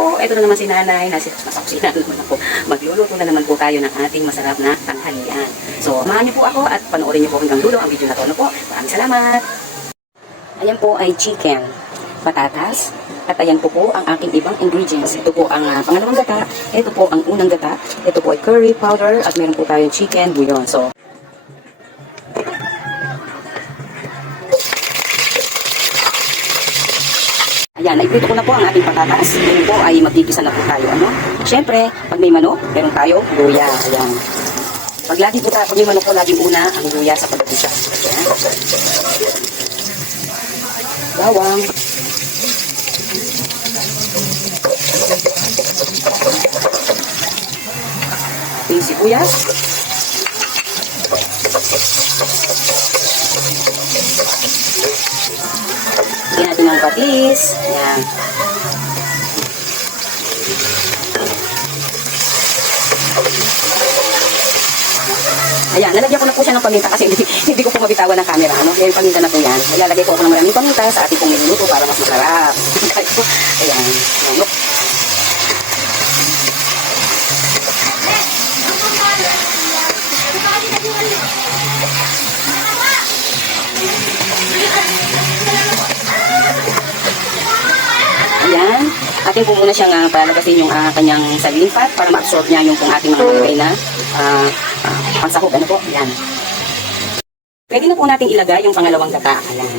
po, ito na naman si nanay, nasa kusina naman ako. Magluluto na naman po tayo ng ating masarap na tanghalian. So, samahan niyo po ako at panoorin niyo po hanggang dulo ang video na to. Ano po? Maraming salamat! Ayan po ay chicken, patatas, at ayan po ang aking ibang ingredients. Ito po ang pangalawang gata, ito po ang unang gata, ito po ay curry powder, at meron po tayong chicken bouillon. So, ayan, naiprito ko na po ang ating patatas. Ngayon po ay magigisa na po tayo. Ano? Siyempre, pag may manok, meron tayo luya. Ayan. Pag may manok po, laging una ang luya sa paggisa. Ayan. Bawang. Ating sibuyas. Lagyan natin ng patis. Ayan. Ayan, nalagyan ko na po siya ng paminta kasi hindi ko po mabitawan ng camera. Ano? Kaya yung paminta na po yan. Ilalagay ko ng maraming paminta sa ating pong niluluto para mas masarap. Ayan. Manok. Ayan. Atin po muna siyang palagasin yung kanyang sariling fat para ma-absorb niya yung kung ating mga nilagay na pansahog. Ano po? Ayan. Pwede na po natin ilagay yung pangalawang gata. Ayan.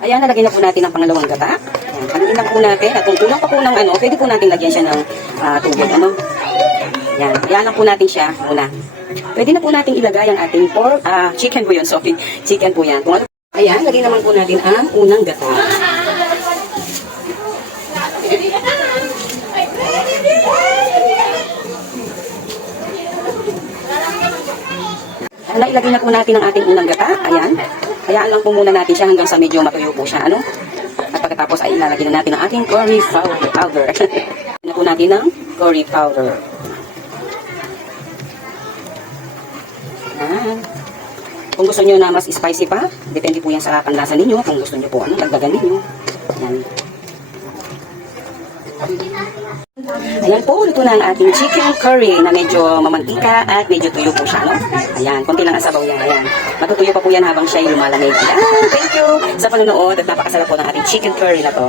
Ayan, nalagay na po natin ang pangalawang gata. Ayan, haluin lang po natin. At kung kulang pa po ng pwede po natin lagyan siya ng tubig. Ano? Ayan, ayan lang po natin siya muna. Pwede na po natin ilagay ang ating chicken bouillon. Sorry, chicken po yan. Ayan, lagay naman po natin ang unang gata. Ilagay na po natin ang ating unang gata. Ayan. Hayaan lang po muna natin siya hanggang sa medyo matuyo po siya. Ano? At pagkatapos ay ilalagay na natin ang ating curry powder. Ilagay na po natin ang curry powder. Ayan. Kung gusto nyo na mas spicy pa, depende po yan sa panlasa ninyo. Kung gusto nyo po, dagdagan ninyo. Ayan. Ayan po, luto na ang ating chicken curry na medyo mamantika at medyo tuyo po siya, no? Ayan, konti lang ang sabaw niya. Ayan. Matutuyo pa po yan habang siya ay lumalamig. Ayan, thank you sa panonood at napakasarap po ng ating chicken curry na to.